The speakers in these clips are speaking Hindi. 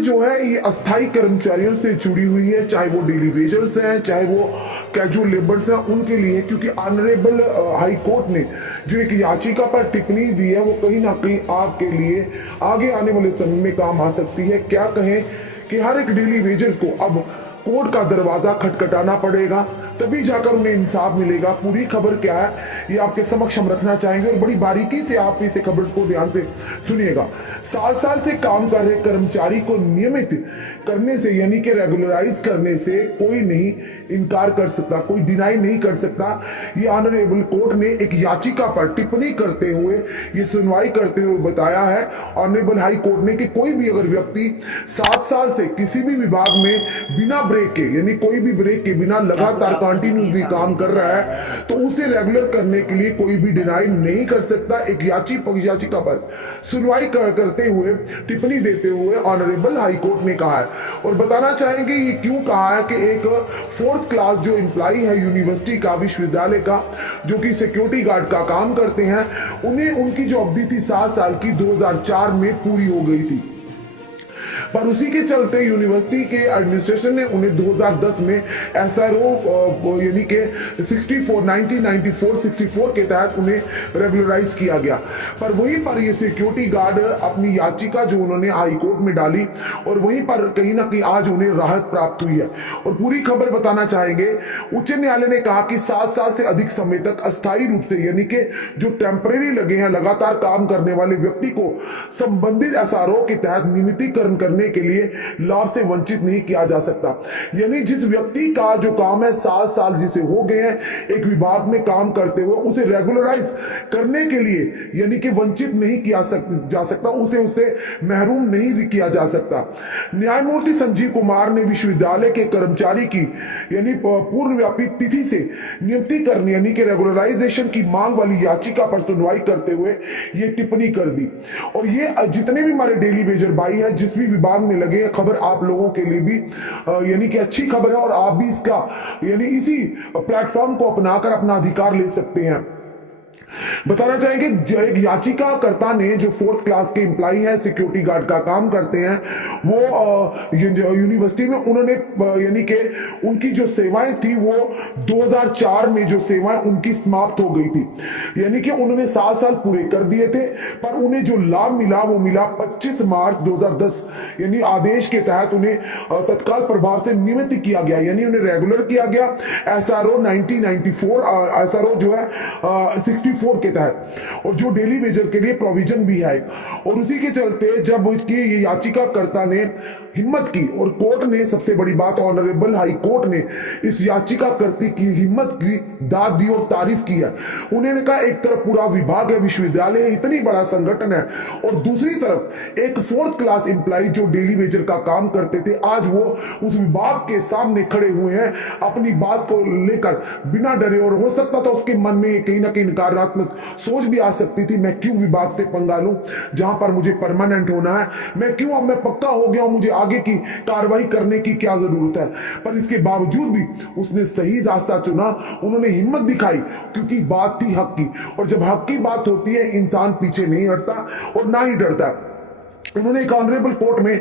जो है ये अस्थायी कर्मचारियों से जुड़ी हुई है, चाहे वो डेली वेजर्स हैं, चाहे वो कैजुअल लेबर्स हैं, उनके लिए। क्योंकि ऑनरेबल हाई कोर्ट ने जो एक याचिका पर टिप्पणी दी है वो कहीं ना कहीं आपके लिए आगे आने वाले समय में काम आ सकती है। क्या कहें कि हर एक डेली वेजर को अब कोर्ट का दरवाजा खटखटाना पड़ेगा, तभी जाकर उन्हें इंसाफ मिलेगा। पूरी खबर क्या है ये आपके समक्ष हम रखना चाहेंगे और बड़ी बारीकी से आप इस खबर को ध्यान से सुनिएगा। 7 साल से काम कर रहे कर्मचारी को नियमित करने से यानी कि रेगुलराइज करने से कोई नहीं इनकार कर सकता, कोई डिनाई नहीं कर सकता। ये ऑनरेबल कोर्ट ने एक याचिका पर टिप्पणी करते हुए, ये सुनवाई करते हुए बताया है ऑनरेबल हाई कोर्ट ने कि कोई भी अगर व्यक्ति 7 साल से किसी भी विभाग में बिना ब्रेक के यानी कोई भी ब्रेक के बिना लगातार कंटिन्यूसली काम कर रहा है तो उसे रेगुलर करने के लिए कोई भी डिनाई नहीं कर सकता। एक याचिका पर सुनवाई करते हुए टिप्पणी देते हुए ऑनरेबल हाई कोर्ट ने कहा है। और बताना चाहेंगे ये क्यों कहा है कि एक 4th क्लास जो एम्प्लॉई है यूनिवर्सिटी का, विश्वविद्यालय का, जो कि सिक्योरिटी गार्ड का काम करते हैं, उन्हें उनकी जो अवधि थी 7 साल की 2004 में पूरी हो गई थी। पर उसी के चलते यूनिवर्सिटी के एडमिनिस्ट्रेशन ने उन्हें 2010 में SRO यानी कि 1994-64 के तहत उन्हें रेगुलराइज किया गया। पर वहीं पर ये सिक्योरिटी गार्ड अपनी याचिका जो उन्होंने हाई कोर्ट में डाली और वहीं पर कहीं ना कहीं आज उन्हें राहत प्राप्त हुई है। और पूरी खबर बताना चाहेंगे, उच्च न्यायालय ने कहा कि 7 साल से अधिक समय तक अस्थायी रूप से यानी कि जो टेम्परेरी लगे हैं लगातार काम करने वाले व्यक्ति को संबंधित SRO के तहत नियमितीकरण करने के लिए लाभ से वंचित नहीं किया जा सकता। यानी जिस व्यक्ति का जो काम है 7 साल जिसे हो गए हैं एक विभाग में काम करते हुए, उसे रेगुलराइज करने के लिए यानी कि वंचित नहीं किया जा सकता, उसे महरूम नहीं किया जा सकता। न्यायमूर्ति संजीव कुमार ने विश्वविद्यालय के कर्मचारी की यानी पूर्वव्यापी तिथि से नियुक्तिकरण यानी कि रेगुलराइजेशन की मांग वाली याचिका पर सुनवाई करते हुए यह टिप्पणी कर दी। और ये जितने भी हमारे डेली वेजर भाई है जिस भी विभाग में लगे, खबर आप लोगों के लिए भी यानी कि अच्छी खबर है और आप भी इसका यानी इसी प्लेटफॉर्म को अपनाकर अपना अधिकार ले सकते हैं। बताना चाहेंगे एक याचिकाकर्ता ने जो 4th क्लास के एम्प्लॉई है, सिक्योरिटी गार्ड का काम करते हैं, वो यूनिवर्सिटी में उन्होंने यानी कि उनकी जो सेवाएं थी वो 2004 में जो सेवाएं उनकी समाप्त हो गई थी। यानी कि उन्होंने 7 साल पूरे कर दिए थे, पर उन्हें जो लाभ मिला वो मिला 25 मार्च 2010 यानी आदेश के तहत उन्हें तत्काल प्रभाव से नियमित किया गया, यानी उन्हें रेगुलर किया गया SRO 1994 SRO जो है 64 के तहत, और जो डेली वेजर के लिए प्रोविजन भी है। और उसी के चलते जब उसकी ये याचिकाकर्ता ने हिम्मत की और कोर्ट ने, सबसे बड़ी बात ऑनरेबल हाई कोर्ट ने इस याचिकाकर्ता की हिम्मत की दाद दी और तारीफ की है। उन्होंने कहा एक तरफ पूरा विभाग है, विश्वविद्यालय है, इतनी बड़ा संगठन है, और दूसरी तरफ एक 4th क्लास एम्प्लॉय जो डेली वेजर का काम करते थे, आज वो उस विभाग के सामने खड़े हुए हैं अपनी बात को लेकर बिना डरे। और हो सकता था उसके मन में कहीं ना कहीं नकारात्मक सोच भी आ सकती थी, मैं क्यों विभाग से पंगा लूं जहां पर मुझे परमानेंट होना है, मैं क्यों, अब मैं पक्का हो गया हूं, मुझे आगे की कार्रवाई करने की क्या जरूरत है। पर इसके बावजूद भी उसने सही रास्ता चुना, उन्होंने हिम्मत दिखाई, क्योंकि बात थी हक की, और जब हक की बात होती है इंसान पीछे नहीं हटता और ना ही डरता। उन्होंने एक ऑनरेबल कोर्ट में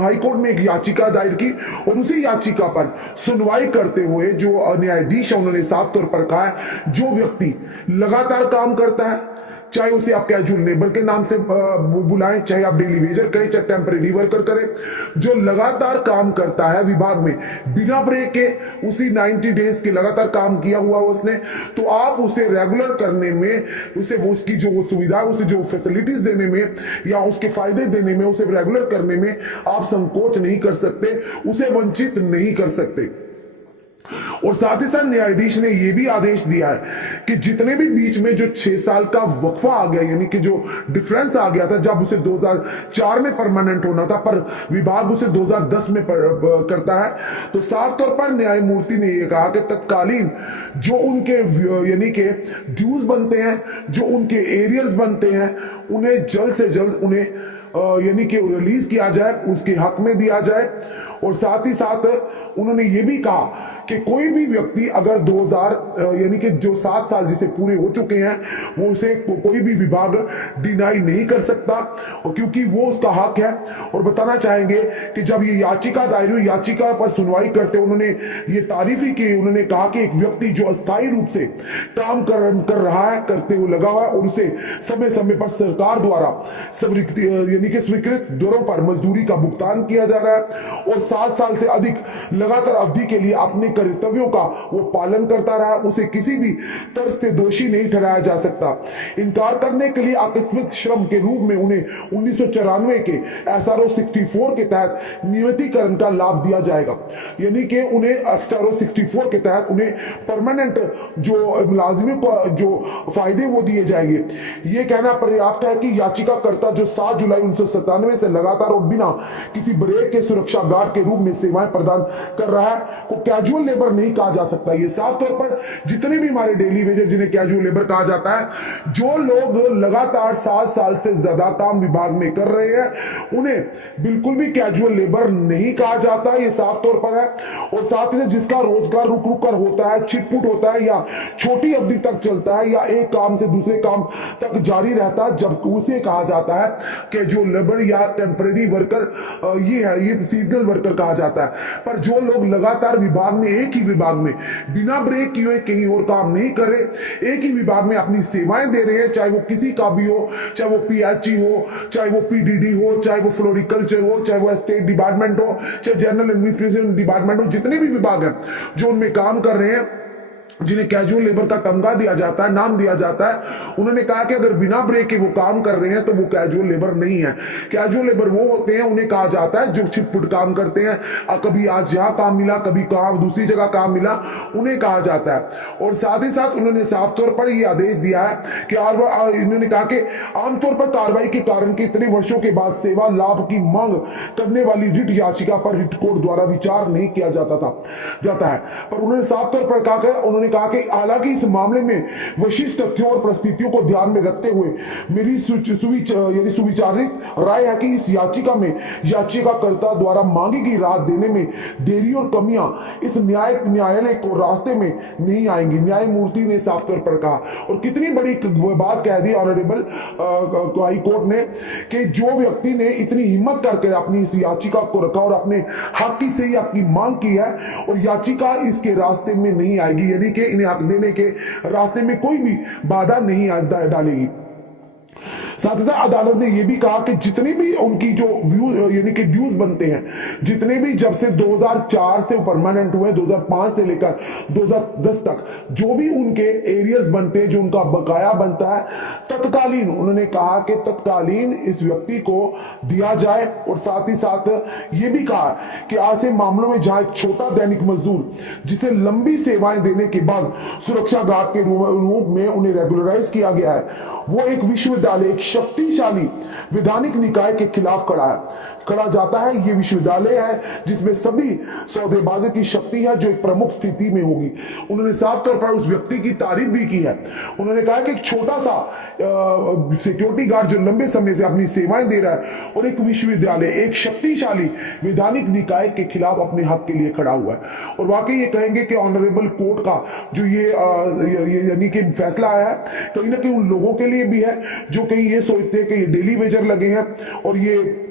हाई कोर्ट में एक याचिका दायर की और उसी याचिका पर सुनवाई करते हुए जो न्यायाधीश है उन्होंने साफ तौर पर कहा है जो व्यक्ति लगातार काम करता है, चाहे उसे आप कैजुअल लेबर के नाम से बुलाएं, चाहे आप डेली वेजर करें, चाहे टेम्परेरी वर्कर करें, जो लगातार काम करता है विभाग में बिना ब्रेक के, उसी 90 डेज के लगातार काम किया हुआ उसने, तो आप उसे रेगुलर करने में, उसे वो उसकी जो सुविधा, उसे जो फैसिलिटीज देने में या उसके फायदे देने में, उसे रेगुलर करने में आप संकोच नहीं कर सकते, उसे वंचित नहीं कर सकते। और साथ ही साथ न्यायाधीश ने यह भी आदेश दिया है कि जितने भी बीच में जो 6 साल का वक्फा आ गया, यानी कि जो डिफरेंस आ गया था, जब उसे 2004 में परमानेंट होना था पर विभाग उसे 2010 में करता है, तो साफ तौर पर न्यायमूर्ति ने यह कहा कि तत्कालीन जो उनके यानी कि ड्यूज बनते हैं, जो उनके एरियर्स बनते हैं, उन्हें जल्द से जल्द उन्हें यानी कि रिलीज किया जाए, उसके हक में दिया जाए। और साथ ही साथ उन्होंने ये भी कहा कि कोई भी व्यक्ति अगर 2000 यानी कि जो 7 साल जिसे पूरे हो चुके हैं वो उसे कोई भी विभाग डिनाई नहीं कर सकता, और क्योंकि वो उसका हक है। और बताना चाहेंगे कि जब ये याचिका दायर हुई, याचिका पर सुनवाई करते उन्होंने ये तारीफ ही की। उन्होंने कहा कि एक व्यक्ति जो अस्थायी रूप से काम कर रहा है, करते हुए लगा हुआ है, और उसे समय समय पर सरकार द्वारा यानी कि स्वीकृत दरों पर मजदूरी का भुगतान किया जा रहा है, और 7 साल से अधिक लगातार अवधि के लिए अपने कर्तव्यों का वो पालन करता रहा, उसे किसी भी तरह से दोषी नहीं ठहराया जा सकता। इनकार करने के लिए आकस्मिक श्रम के रूप में उन्हें 1994 के SRO 64 के तहत नियमितीकरण का लाभ दिया जाएगा, यानी कि उन्हें SRO 64 के तहत उन्हें परमानेंट जो मुलाजिमों को जो फायदे वो दिए जाएंगे। ये कहना पर्याप्त है कि याचिकाकर्ता जो 7 जुलाई 1997 से लगातार और बिना किसी ब्रेक के सुरक्षा गार्ड के रूप में सेवाएं प्रदान कर रहा है को कैजुअल लेबर नहीं कहा जा सकता। ये साफ तौर पर जितने भी हमारे डेली वेजर जिन्हें कैजुअल लेबर कहा जाता है, जो लोग लगातार 7 साल से ज्यादा काम विभाग में कर रहे हैं, उन्हें बिल्कुल भी कैजुअल लेबर नहीं कहा जाता, ये साफ तौर पर है। और साथ ही जिसका रोजगार रुक रुक कर होता है, छिटपुट होता है, या छोटी अवधि तक चलता है, या एक काम से दूसरे काम तक जारी रहता है, जब उसे कहा जाता है कैजुअल लेबर या टेम्परेरी वर्कर, ये सीजनल वर्कर कहा जाता है। पर जो लोग लगातार विभाग में, एक ही विभाग में बिना ब्रेक किए कहीं और काम नहीं कर रहे, एक ही विभाग में अपनी सेवाएं दे रहे हैं, चाहे वो किसी का भी हो, चाहे वो PHE हो, चाहे वो PDD हो, चाहे वो फ्लोरिकल्चर हो, चाहे वो स्टेट डिपार्टमेंट हो, चाहे जनरल एडमिनिस्ट्रेशन डिपार्टमेंट हो, जितने भी विभाग हैं जो उनमें काम कर रहे हैं, जिन्हें कैजुअल लेबर का तमगा दिया जाता है, नाम दिया जाता है, उन्होंने कहा कि अगर बिना ब्रेक के वो काम कर रहे हैं तो वो कैजुअल लेबर नहीं है। कैजुअल लेबर वो होते हैं, उन्हें कहा जाता है जो छिटपुट काम करते हैं, कभी आज यहाँ काम मिला, कभी कहाँ दूसरी जगह काम मिला, उन्हें कहा जाता है। और साथ ही साथ उन्होंने साफ तौर पर यह आदेश दिया है कि इन्होंने कहा कि आमतौर पर कार्रवाई के कारण के इतने वर्षों के बाद सेवा लाभ की मांग करने वाली रिट याचिका पर रिट कोर्ट द्वारा विचार नहीं किया जाता है। पर उन्होंने साफ तौर पर कहा, उन्होंने कहा कि हालांकि इस मामले में विशिष्ट तथ्यों और परिस्थितियों को ध्यान में रखते हुए मेरी सुविचारित राय है कि इस याचिका में याचिकाकर्ता द्वारा मांगी गई राहत देने में देरी और कमियां इस न्यायालय को रास्ते में नहीं आएंगी। न्यायमूर्ति ने साफ तौर पर कहा, और कितनी बड़ी बात कह दी ऑनरेबल हाई कोर्ट ने कि जो व्यक्ति ने इतनी हिम्मत करके अपनी इस याचिका को रखा और अपने हक की सही हक की मांग की है, और याचिका इसके रास्ते में नहीं आएगी, यानी कि इन्हें हक देने के रास्ते में कोई भी बाधा नहीं डालेगी। साथ ही साथ अदालत ने यह भी कहा कि जितने भी उनकी जो यानी कि ड्यूज बनते हैं, जितने भी जब से 2004 से परमानेंट हुए, 2005 से लेकर 2010 तक जो भी उनके एरियर्स बनते हैं, जो उनका बकाया बनता है, तत्कालीन उन्होंने कहा कि तत्कालीन इस व्यक्ति को दिया जाए। और साथ ही साथ ये भी कहा कि ऐसे मामलों में जहां एक छोटा दैनिक मजदूर जिसे लंबी सेवाएं देने के बाद सुरक्षा गार्ड के रूप में उन्हें रेगुलराइज किया गया है, वो एक विश्वविद्यालय, एक शक्तिशाली विधानिक निकाय के खिलाफ खड़ा जाता है। ये विश्वविद्यालय है जिसमें सभी सौदेबाजी की शक्ति है, जो एक प्रमुख स्थिति में होगी। उन्होंने साफ तौर पर उस व्यक्ति की तारीफ भी की है। उन्होंने कहा कि एक छोटा सा सिक्योरिटी गार्ड जो लंबे समय से अपनी सेवाएं दे रहा है, और एक विश्वविद्यालय, एक शक्तिशाली विधानिक निकाय के खिलाफ अपने हक के लिए खड़ा हुआ है। और वाकई ये कहेंगे कि ऑनरेबल कोर्ट का जो ये यानी कि फैसला आया है, कहीं ना कहीं उन लोगों के लिए भी है जो कहीं ये सोचते हैं कि ये डेली वेजर लगे हैं और ये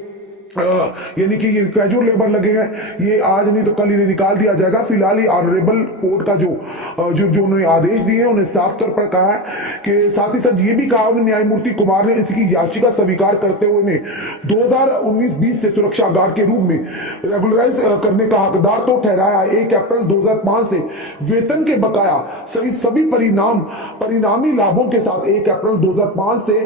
यानी कि ये कैजुअल लेबर लगे हैं, ये आज नहीं तो कल इन्हें निकाल दिया जाएगा। फिलहाल ये ऑनरेबल कोर्ट का जो उन्होंने आदेश दिए हैं, उन्हें साफ तौर पर कहा है कि साथ ही साथ ये भी कहा न्यायमूर्ति कुमार ने इसकी याचिका स्वीकार करते हुए ने 2019-20 से सुरक्षा गार्ड के रूप में रेगुलराइज करने का हकदार तो ठहराया। 1 अप्रैल 2005 से वेतन के बकाया सहित सभी परिणामी लाभों के साथ 1 अप्रैल 2005 से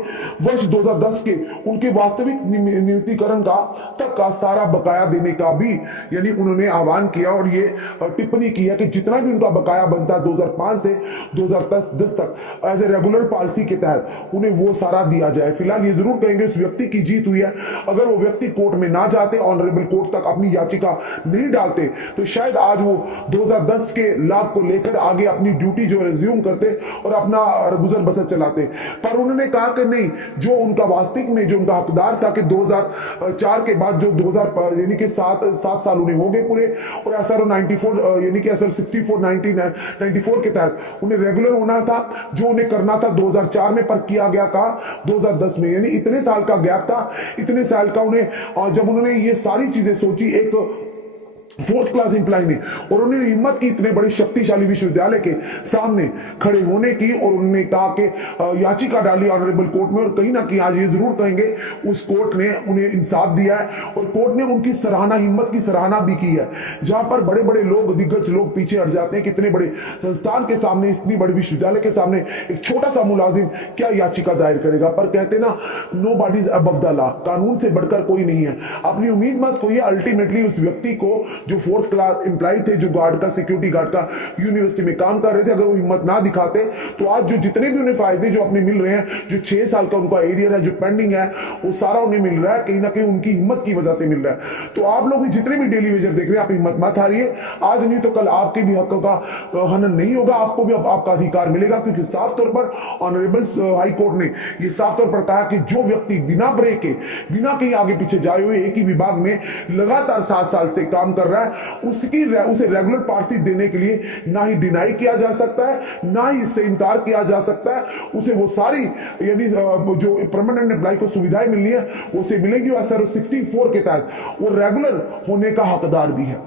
वर्ष 2010 के उनके वास्तविक नियमितीकरण का तक का सारा बकाया देने का भी यानी उन्होंने आह्वान किया। और ये टिप्पणी की है कि जितना भी उनका बकाया बनता है 2005 से 2010 तक एज ए रेगुलर पॉलिसी के तहत उन्हें वो सारा दिया जाए। फिलहाल ये जरूर कहेंगे उस व्यक्ति की जीत हुई है। अगर वो व्यक्ति कोर्ट में ना जाते, ऑनरेबल कोर्ट तक अपनी याचिका नहीं डालते, तो शायद आज वो 2010 के लाभ को लेकर आगे अपनी ड्यूटी जो रिज्यूम करते और अपना गुजर बसर चलाते। पर उन्होंने कहा कि नहीं, जो उनका वास्तविक में जो उनका हकदार था कि 2004 के बाद जो 2000 यानी कि 7 साल उन्हें हो गए पूरे, और SRO 94 यानी कि SRO 64 94 के तहत उन्हें रेगुलर होना था, जो उन्हें करना था 2004 में, पर किया गया कहा 2010 में। यानी इतने साल का गैप था, इतने साल का उन्हें जब उन्होंने ये सारी चीजें सोची एक 4th क्लास एम्प्लॉय ने, और उन्होंने हिम्मत की इतने बड़े शक्तिशाली विश्वविद्यालय के सामने खड़े होने की, और उन्होंने कहा कि याचिका डाली ऑनरेबल कोर्ट में, और कहीं ना कहीं आज ये जरूर कहेंगे उस कोर्ट ने उन्हें इंसाफ दिया है, और कोर्ट ने उनकी सराहना, हिम्मत की सराहना भी की है। जहां पर बड़े बड़े लोग, दिग्गज लोग पीछे हट जाते हैं, कितने बड़े संस्थान के सामने, इतनी बड़े विश्वविद्यालय के सामने एक छोटा सा मुलाजिम क्या याचिका दायर करेगा। पर कहते ना, nobody is above the law, कानून से बढ़कर कोई नहीं है। अपनी उम्मीद मत खोइए, अल्टीमेटली उस व्यक्ति को जो 4th क्लास एम्प्लॉय थे, जो गार्ड का, सिक्योरिटी गार्ड का यूनिवर्सिटी में काम कर रहे थे, अगर वो हिम्मत ना दिखाते तो आज जो जितने भी उन्हें फायदे जो अपने मिल रहे हैं, जो 6 साल का उनका एरियर है जो पेंडिंग है, वो सारा उन्हें मिल रहा है, कहीं ना कहीं उनकी हिम्मत की वजह से मिल रहा है। तो आप लोग जितने भी डेली वेजर देख रहे हैं, आप हिम्मत मत हारिए, आज नहीं तो कल आपके भी हक का हनन नहीं होगा, आपको भी अब आपका अधिकार मिलेगा। क्योंकि साफ तौर पर ऑनरेबल हाई कोर्ट ने ये साफ तौर पर कहा कि जो व्यक्ति बिना ब्रेक के, बिना कहीं आगे पीछे जाए हुए एक ही विभाग में लगातार 7 साल से काम कर रहा है, उसे रेगुलर पार्टी देने के लिए ना ही डिनाई किया जा सकता है, ना ही इससे इनकार किया जा सकता है। उसे वो सारी यानी जो परमानेंट एम्प्लॉय को सुविधाएं मिलनी है वो उसे मिलेंगी, और SRO 64 के तहत वो रेगुलर होने का हकदार भी है।